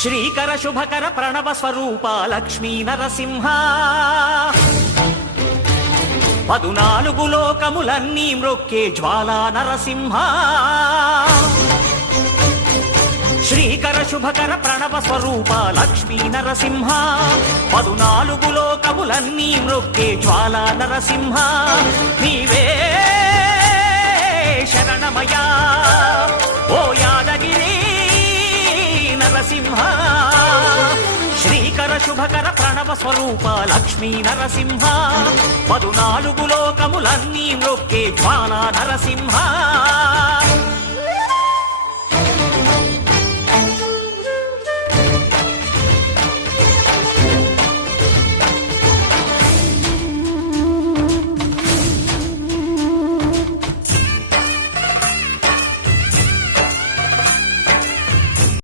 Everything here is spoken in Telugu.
శ్రీకర శుభకర ప్రణవ స్వరూప లక్ష్మీ నరసింహ 14 లోకములన్నీ మ్రొక్కే జ్వాలా నరసింహ శ్రీకర శుభకర ప్రణవ స్వరూప లక్ష్మీ నరసింహ 14 లోకములన్నీ మ్రొక్కే జ్వాలా నరసింహ నీవే శరణమయా ఓ యాదగిరి నరసింహ శ్రీకర శుభకర ప్రణవ స్వరూప లక్ష్మీ నరసింహ 14 లోకములన్నీ మ్రొక్కే జ్వాలా నరసింహ